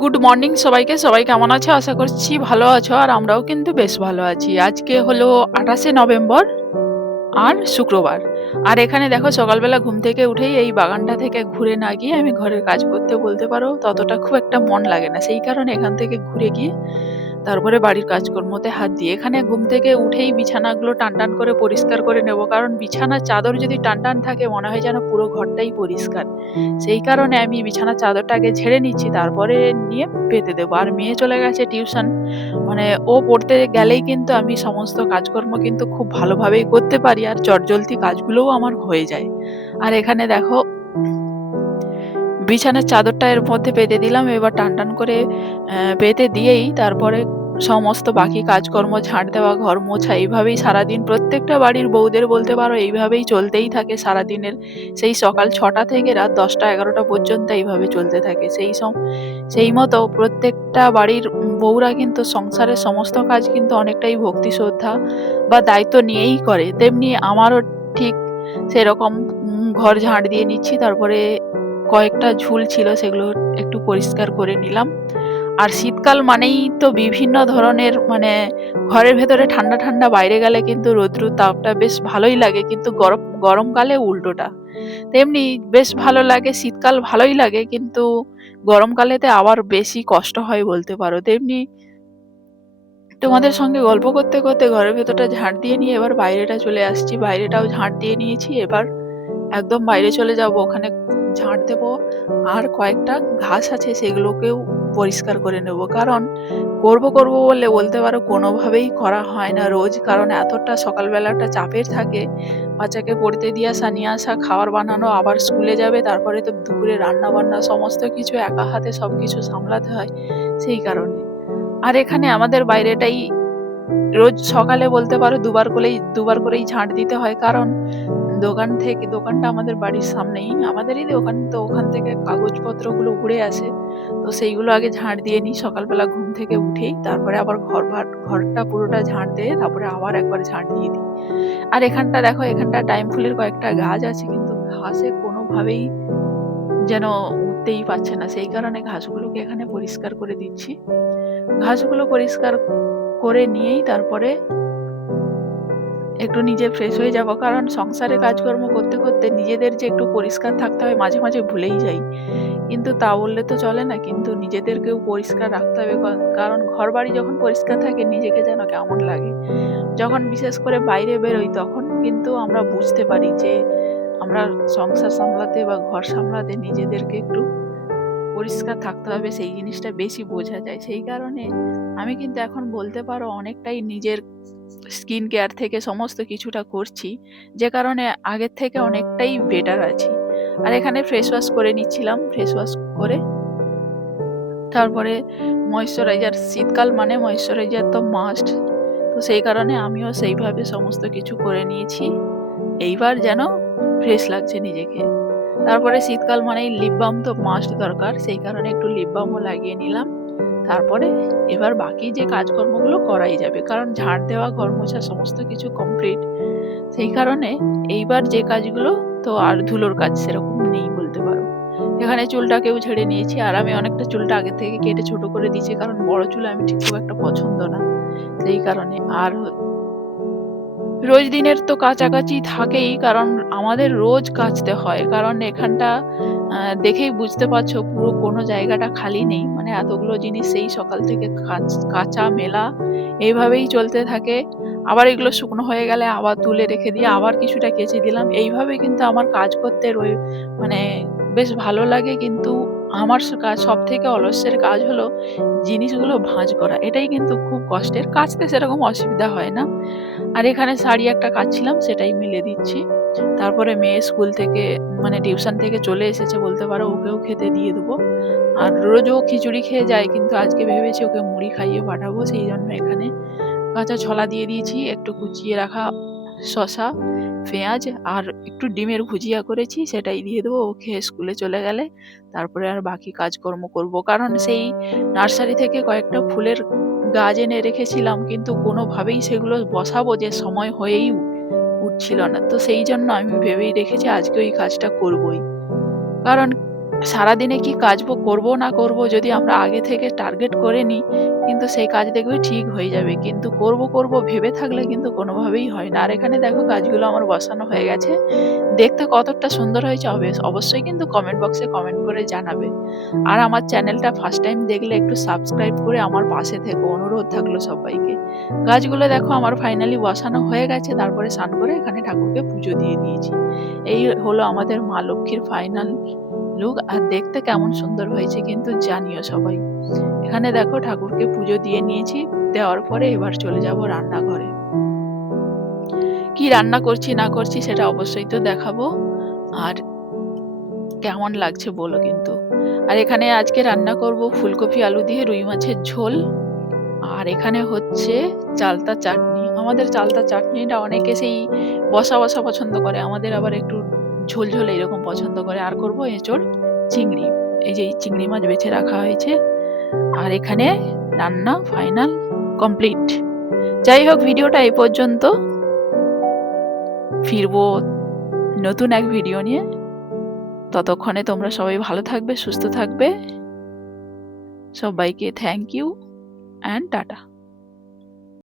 Good morning সবাইকে। সবাই কেমন আছো? আশা করছি ভালো আছো। আর আমরাও কিন্তু বেশ ভালো আছি। আজকে হলো ২৮শে নভেম্বর আর শুক্রবার। আর এখানে দেখো সকালবেলা ঘুম থেকে উঠেই এই বাগানটা থেকে ঘুরে না গিয়ে আমি ঘরের কাজ করতে বলতে পারো ততটা খুব একটা মন লাগে না। সেই কারণে এখান থেকে ঘুরে গিয়ে তারপরে বাড়ির কাজকর্মতে হাত দিই। এখানে ঘুম থেকে উঠেই বিছানাগুলো টানটান করে পরিষ্কার করে নেব। কারণ বিছানার চাদর যদি টানটান থাকে মনে হয় যেন পুরো ঘরটাই পরিষ্কার। সেই কারণে আমি বিছানার চাদরটা আগে ঝেড়ে নিচ্ছি, তারপরে নিয়ে পেতে দেবো। আর মেয়ে চলে গেছে টিউশন, মানে ও পড়তে গেলেই কিন্তু আমি সমস্ত কাজকর্ম কিন্তু খুব ভালোভাবেই করতে পারি আর চটজলদি কাজগুলোও আমার হয়ে যায়। আর এখানে দেখো বিছানার চাদরটা এর মধ্যে পেতে দিলাম। এবার টানটান করে পেতে দিয়েই তারপরে সমস্ত বাকি কাজকর্ম, ঝাঁট দেওয়া, ঘর মোছা, এইভাবেই সারাদিন প্রত্যেকটা বাড়ির বউদের বলতে পারো এইভাবেই চলতেই থাকে সারাদিনের। সেই সকাল ৬টা থেকে রাত ১০টা-১১টা পর্যন্ত এইভাবে চলতে থাকে। সেই মতো প্রত্যেকটা বাড়ির বউরা কিন্তু সংসারের সমস্ত কাজ কিন্তু অনেকটাই ভক্তি শ্রদ্ধা বা দায়িত্ব নিয়েই করে। তেমনি আমারও ঠিক সেরকম ঘর ঝাঁট দিয়ে নিচ্ছি। তারপরে কয়েকটা ঝুল ছিল সেগুলো একটু পরিষ্কার করে নিলাম। আর শীতকাল মানেই তো বিভিন্ন ধরনের, মানে ঘরের ভেতরে ঠান্ডা ঠান্ডা, বাইরে গেলে কিন্তু রৌদ্রুর তাপটা বেশ ভালোই লাগে, কিন্তু গরমকালে উল্টোটা। তেমনি বেশ ভালো লাগে, শীতকাল ভালোই লাগে, কিন্তু গরমকালেতে আবার বেশি কষ্ট হয় বলতে পারো। তেমনি তোমাদের সঙ্গে গল্প করতে করতে ঘরের ভেতরটা ঝাঁট দিয়ে নিয়ে এবার বাইরেটা চলে আসছি। বাইরেটাও ঝাঁট দিয়ে নিয়েছি। এবার একদম বাইরে চলে যাব, ওখানে ঝাঁট দেব। আর কয়েকটা ঘাস আছে সেগুলোকেও পরিষ্কার করে নেব। কারণ করব বলে বলতে পারো কোনোভাবেই করা হয় না রোজ। কারণ এতটা সকালবেলাটা চাপের থাকে, বাচ্চাকে পড়তে দিয়ে আসা, নিয়ে আসা, খাবার বানানো, আবার স্কুলে যাবে, তারপরে তো দুপুরে রান্না বান্না সমস্ত কিছু একা হাতে সব কিছু সামলাতে হয়। সেই কারণে আর এখানে আমাদের বাইরেটাই রোজ সকালে বলতে পারো দুবার করেই ঝাঁট দিতে হয়। কারণ দোকানটা আমাদের বাড়ির সামনেই, আমাদেরই দোকান, তো ওখান থেকে কাগজপত্রগুলো উড়ে আসে। তো সেইগুলো আগে ঝাঁট দিয়ে নিই সকালবেলা ঘুম থেকে উঠেই। তারপরে আবার ঘরটা পুরোটা ঝাঁট দিয়ে তারপরে আবার একবার ঝাঁট দিয়ে দিই। আর এখানটা দেখো, এখানটা টাইম ফুলের কয়েকটা গাছ আছে, কিন্তু ঘাসে কোনোভাবেই যেন উঠতেই পারছে না। সেই কারণে ঘাসগুলোকে এখানে পরিষ্কার করে দিচ্ছি। ঘাসগুলো পরিষ্কার করে নিয়েই তারপরে একটু নিজে ফ্রেশ হয়ে যাব। কারণ সংসারে কাজকর্ম করতে করতে নিজেদের যে একটু পরিষ্কার থাকতে হয় মাঝে মাঝে ভুলেই যাই। কিন্তু তা বললে তো চলে না, কিন্তু নিজেদেরকেও পরিষ্কার রাখতে হবে। কারণ ঘর বাড়ি যখন পরিষ্কার থাকে নিজেকে যেন কেমন লাগে। যখন বিশেষ করে বাইরে বেরোই তখন কিন্তু আমরা বুঝতে পারি যে আমরা সংসার সামলাতে বা ঘর সামলাতে নিজেদেরকে একটু পরিষ্কার থাকতে হবে, সেই জিনিসটা বেশি বোঝা যায়। সেই কারণে আমি কিন্তু এখন বলতে পারো অনেকটাই নিজের স্কিন কেয়ার থেকে সমস্ত কিছুটা করছি, যে কারণে আগের থেকে অনেকটাই বেটার আছি। আর এখানে ফেস ওয়াশ করে নিচ্ছিলাম। ফেস ওয়াশ করে তারপরে ময়েশ্চারাইজার, শীতকাল মানে ময়েশ্চারাইজার তো মাস্ট। তো সেই কারণে আমিও সেইভাবে সমস্ত কিছু করে নিয়েছি। এইবার যেন ফ্রেশ লাগছে নিজেকে। তারপরে শীতকাল মানেই লিপ বাম তো মাস্ট দরকার, সেই কারণে একটু লিপ বামও লাগিয়ে নিলাম। তারপরে এবার বাকি যে কাজকর্মগুলো করাই যাবে, কারণ ঝাড় দেওয়া, ঘর মোছা সমস্ত কিছু কমপ্লিট। সেই কারণে এইবার যে কাজগুলো, তো আর ধুলোর কাজ সেরকম নেই বলতে পারো। এখানে চুলটাকেও ঝেড়ে নিয়েছি। আর আমি অনেকটা চুলটা আগে থেকে কেটে ছোট করে দিয়েছি, কারণ বড় চুল আমি ঠিক খুব একটা পছন্দ না। সেই কারণে আর রোজ দিনের তো কাচাকাচি থাকেই, কারণ আমাদের রোজ কাচতে হয়। কারণ এখানটা দেখেই বুঝতে পারছো পুরো কোনো জায়গাটা খালি নেই, মানে এতগুলো জিনিস সেই সকাল থেকে কাঁচা মেলা এইভাবেই চলতে থাকে। আবার এগুলো শুকনো হয়ে গেলে আবার তুলে রেখে দিয়ে আবার কিছুটা কেচে দিলাম। এইভাবে কিন্তু আমার কাজ করতে মানে বেশ ভালো লাগে। কিন্তু আমার সব থেকে অলস্যের কাজ হলো জিনিসগুলো ভাঁজ করা। এটাই কিন্তু খুব কষ্টের। কাচতে সেরকম অসুবিধা হয় না। আর এখানে শাড়ি একটা কাচ্ছিলাম, সেটাই মেলে দিচ্ছি। তারপরে মেয়ে স্কুল থেকে, মানে টিউশন থেকে চলে এসেছে বলতে পারো, ওকেও খেতে দিয়ে দেবো। আর রোজ ও খিচুড়ি খেয়ে যায়, কিন্তু আজকে ভেবেছি ওকে মুড়ি খাইয়ে পাঠাবো। সেই জন্য এখানে কাঁচা ছোলা দিয়ে দিয়েছি, একটু কুচিয়ে রাখা শসা, পেঁয়াজ আর একটু ডিমের ভুজিয়া করেছি, সেটাই দিয়ে দেবো। ও খেয়ে স্কুলে চলে গেলে তারপরে আর বাকি কাজকর্ম করব। কারণ সেই নার্সারি থেকে কয়েকটা ফুলের গাছ এনে রেখেছিলাম, কিন্তু কোনোভাবেই সেগুলো বসাবো যে সময় হয়েই উঠছিল না। তো সেই জন্য আমি ভেবেই রেখেছি আজকে ওই কাজটা করবই। কারণ সারাদিনে কি কাজ করব না করব যদি আমরা আগে থেকে টার্গেট করে নিই, কিন্তু সেই কাজ দেখবে ঠিক হয়ে যাবে। কিন্তু করব করব ভেবে থাকলে কিন্তু কোনোভাবেই হয় না। আর এখানে দেখো কাজগুলো আমার বসানো হয়ে গেছে। দেখতে কতটা সুন্দর হয়েছে অবশ্যই কিন্তু কমেন্ট বক্সে কমেন্ট করে জানাবে। আর আমার চ্যানেলটা ফার্স্ট টাইম দেখলে একটু সাবস্ক্রাইব করে আমার পাশে থেকো, অনুরোধ থাকলো সবাইকে। গাছগুলো দেখো আমার ফাইনালি বসানো হয়ে গেছে। তারপরে স্নান করে এখানে ঠাকুরকে পুজো দিয়ে দিয়েছি। এই হলো আমাদের মা লক্ষ্মীর ফাইনাল লুক। আর দেখতে কেমন সুন্দর হয়েছে কিন্তু জানিও সবাই। এখানে দেখো ঠাকুরকে পুজো দিয়ে নিয়েছি। দেওয়ার পরে এবার চলে যাব রান্নাঘরে। কি রান্না করছি না করছি সেটা অবশ্যই তো দেখাবো। আর কেমন লাগছে বলো কিন্তু। আর এখানে আজকে রান্না করব ফুলকপি আলু দিয়ে রুই মাছের ঝোল। আর এখানে হচ্ছে চালতা চাটনি। আমাদের চালতা চাটনিটা অনেকে সেই বসা বসা পছন্দ করে, আমাদের আবার একটু ঝোল ঝোল এরকম পছন্দ করে। আর করব এঁচড় চিংড়ি। এই যে চিংড়ি মাছ বেছে রাখা হয়েছে। আর এখানে রান্না ফাইনাল কমপ্লিট। যাই হোক, ভিডিওটা এই পর্যন্ত। ফিরবো নতুন এক ভিডিও নিয়ে। ততক্ষণে তোমরা সবাই ভালো থাকবে, সুস্থ থাকবে। সবাইকে থ্যাংক ইউ অ্যান্ড টাটা।